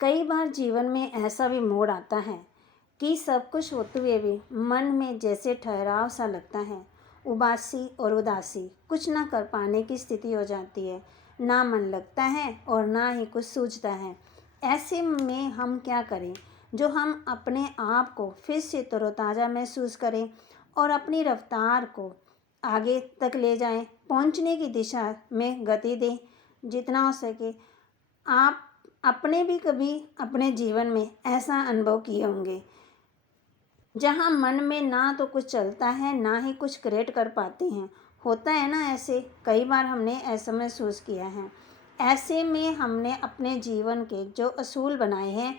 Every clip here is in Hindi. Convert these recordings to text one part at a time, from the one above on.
कई बार जीवन में ऐसा भी मोड़ आता है कि सब कुछ होते हुए भी मन में जैसे ठहराव सा लगता है। उबासी और उदासी, कुछ ना कर पाने की स्थिति हो जाती है। ना मन लगता है और ना ही कुछ सूझता है। ऐसे में हम क्या करें जो हम अपने आप को फिर से तरोताज़ा महसूस करें और अपनी रफ्तार को आगे तक ले जाएं, पहुंचने की दिशा में गति दें जितना हो सके। आप अपने भी कभी अपने जीवन में ऐसा अनुभव किए होंगे जहाँ मन में ना तो कुछ चलता है ना ही कुछ क्रिएट कर पाते हैं। होता है ना, ऐसे कई बार हमने ऐसा महसूस किया है। ऐसे में हमने अपने जीवन के जो असूल बनाए हैं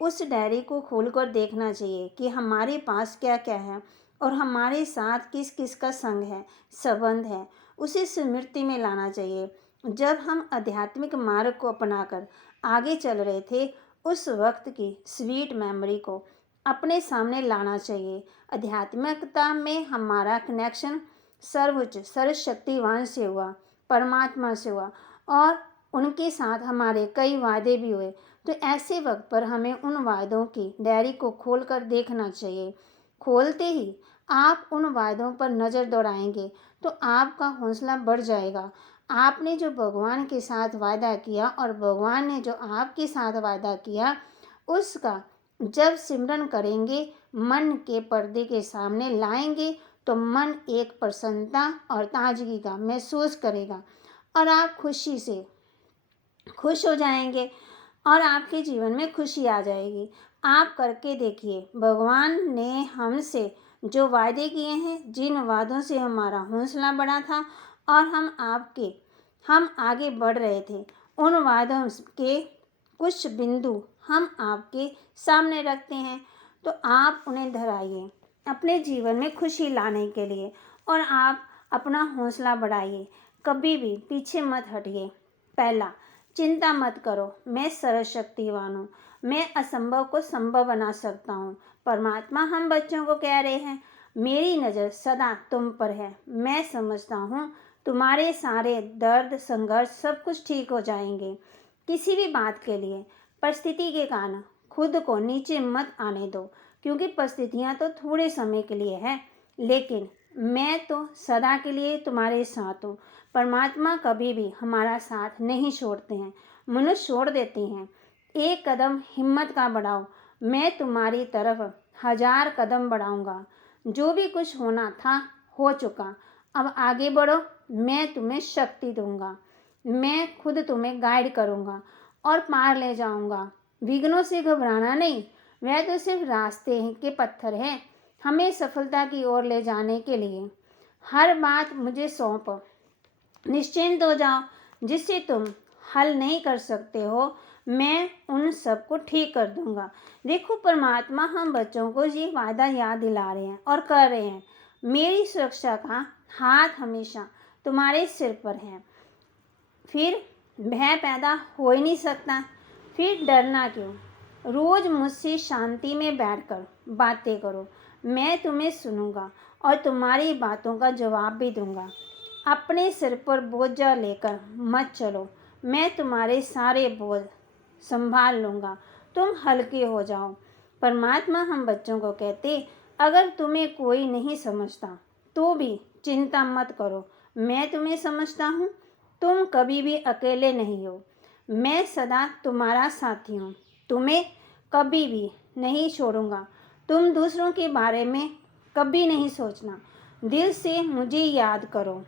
उस डायरी को खोलकर देखना चाहिए कि हमारे पास क्या क्या है और हमारे साथ किस किस का संग है, संबंध है, उसे स्मृति में लाना चाहिए। जब हम आध्यात्मिक मार्ग को अपनाकर आगे चल रहे थे उस वक्त की स्वीट मेमोरी को अपने सामने लाना चाहिए। आध्यात्मिकता में हमारा कनेक्शन सर्वोच्च सर्वशक्तिवान से हुआ, परमात्मा से हुआ और उनके साथ हमारे कई वादे भी हुए। तो ऐसे वक्त पर हमें उन वादों की डायरी को खोलकर देखना चाहिए। खोलते ही आप उन वादों पर नज़र दौड़ाएंगे तो आपका हौसला बढ़ जाएगा। आपने जो भगवान के साथ वादा किया और भगवान ने जो आपके साथ वादा किया उसका जब सिमरन करेंगे, मन के पर्दे के सामने लाएंगे तो मन एक प्रसन्नता और ताजगी का महसूस करेगा और आप खुशी से खुश हो जाएंगे और आपके जीवन में खुशी आ जाएगी। आप करके देखिए, भगवान ने हमसे जो वादे किए हैं, जिन वादों से हमारा हौसला बढ़ा था और हम आगे बढ़ रहे थे, उन वादों के कुछ बिंदु हम आपके सामने रखते हैं। तो आप उन्हें दोहराइए अपने जीवन में खुशी लाने के लिए और आप अपना हौसला बढ़ाइए। कभी भी पीछे मत हटिए। पहला, चिंता मत करो, मैं सर्वशक्तिवान हूँ, मैं असंभव को संभव बना सकता हूँ। परमात्मा हम बच्चों को कह रहे हैं, मेरी नज़र सदा तुम पर है, मैं समझता हूँ तुम्हारे सारे दर्द संघर्ष सब कुछ ठीक हो जाएंगे। किसी भी बात के लिए परिस्थिति के कारण खुद को नीचे मत आने दो, क्योंकि परिस्थितियाँ तो थोड़े समय के लिए है, लेकिन मैं तो सदा के लिए तुम्हारे साथ हूँ। परमात्मा कभी भी हमारा साथ नहीं छोड़ते हैं, मनुष्य छोड़ देते हैं। एक कदम हिम्मत का बढ़ाओ, मैं तुम्हारी तरफ 1000 कदम बढ़ाऊंगा। जो भी कुछ होना था हो चुका, अब आगे बढ़ो, मैं तुम्हें शक्ति दूंगा, मैं खुद तुम्हें गाइड करूंगा और पार ले जाऊंगा। विघ्नों से घबराना नहीं, वह तो सिर्फ रास्ते के पत्थर हैं हमें सफलता की ओर ले जाने के लिए। हर बात मुझे सौंपो, निश्चिंत हो जाओ। जिससे तुम हल नहीं कर सकते हो, मैं उन सब को ठीक कर दूंगा। देखो, परमात्मा हम बच्चों को ये वादा याद दिला रहे हैं और कर रहे हैं, मेरी सुरक्षा का हाथ हमेशा तुम्हारे सिर पर है। फिर भय पैदा हो ही नहीं सकता, फिर डरना क्यों। रोज मुझसे शांति में बैठकर बातें करो, मैं तुम्हें सुनूंगा और तुम्हारी बातों का जवाब भी दूंगा। अपने सिर पर बोझा लेकर मत चलो, मैं तुम्हारे सारे बोझ संभाल लूँगा, तुम हल्के हो जाओ। परमात्मा हम बच्चों को कहते, अगर तुम्हें कोई नहीं समझता तो भी चिंता मत करो, मैं तुम्हें समझता हूँ, तुम कभी भी अकेले नहीं हो। मैं सदा तुम्हारा साथी हूँ, तुम्हें कभी भी नहीं छोड़ूंगा। तुम दूसरों के बारे में कभी नहीं सोचना, दिल से मुझे याद करो।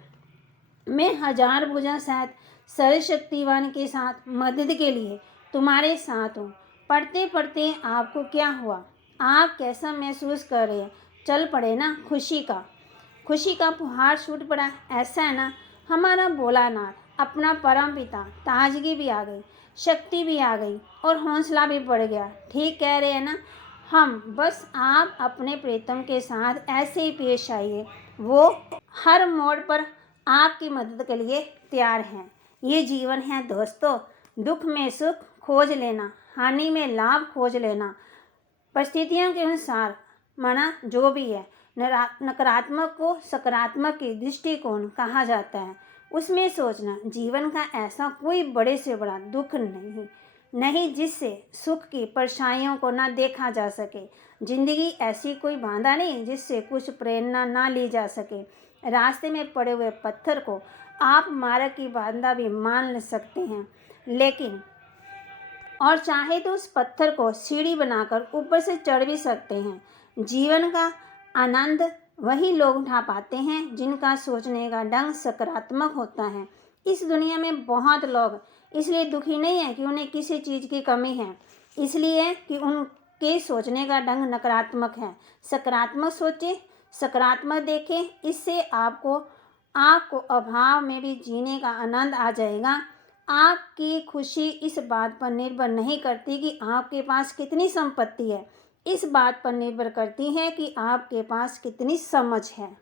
मैं 1000 भुजा सहित सर्वशक्तिवान के साथ मदद के लिए तुम्हारे साथ हूँ। पढ़ते पढ़ते आपको क्या हुआ, आप कैसा महसूस कर रहे हैं? चल पड़े ना, खुशी का फुहार छूट पड़ा। ऐसा है ना, हमारा भोलानाथ, अपना परम पिता, ताजगी भी आ गई, शक्ति भी आ गई और हौसला भी बढ़ गया। ठीक कह रहे हैं ना हम। बस आप अपने प्रीतम के साथ ऐसे ही पेश आइए, वो हर मोड़ पर आपकी मदद के लिए तैयार हैं। ये जीवन है दोस्तों, दुख में सुख खोज लेना, हानि में लाभ खोज लेना। परिस्थितियों के अनुसार माना जो भी है, नकारात्मक को सकारात्मक की दृष्टिकोण कहा जाता है। उसमें सोचना, जीवन का ऐसा कोई बड़े से बड़ा दुख नहीं नहीं जिससे सुख की परछाइयों को ना देखा जा सके। जिंदगी ऐसी कोई बाधा नहीं जिससे कुछ प्रेरणा ना ली जा सके। रास्ते में पड़े हुए पत्थर को आप मार्ग की बाधा भी मान सकते हैं, लेकिन और चाहे तो उस पत्थर को सीढ़ी बनाकर ऊपर से चढ़ भी सकते हैं। जीवन का आनंद वही लोग उठा पाते हैं जिनका सोचने का ढंग सकारात्मक होता है। इस दुनिया में बहुत लोग इसलिए दुखी नहीं है कि उन्हें किसी चीज़ की कमी है, इसलिए कि उनके सोचने का ढंग नकारात्मक है। सकारात्मक सोचें, सकारात्मक देखें, इससे आपको अभाव में भी जीने का आनंद आ जाएगा। आपकी खुशी इस बात पर निर्भर नहीं करती कि आपके पास कितनी संपत्ति है, इस बात पर निर्भर करती है कि आपके पास कितनी समझ है।